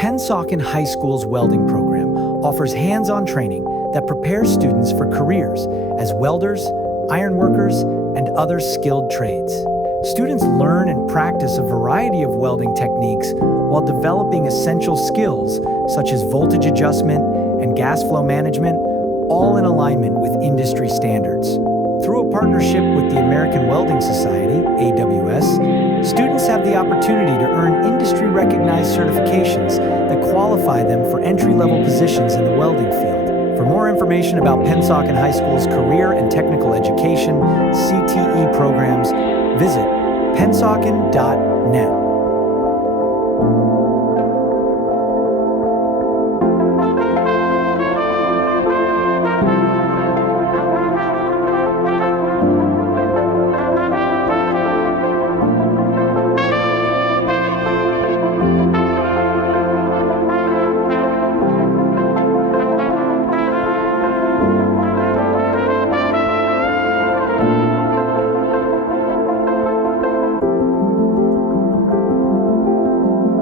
Pennsauken High School's welding program offers hands-on training that prepares students for careers as welders, ironworkers, and other skilled trades. Students learn and practice a variety of welding techniques while developing essential skills such as voltage adjustment and gas flow management, all in alignment with industry standards. Through a partnership with the American Welding Society, AWS, students have the opportunity to earn industry-recognized certifications that qualify them for entry-level positions in the welding field. For more information about Pennsauken High School's career and technical education, CTE programs, visit pensauken.net.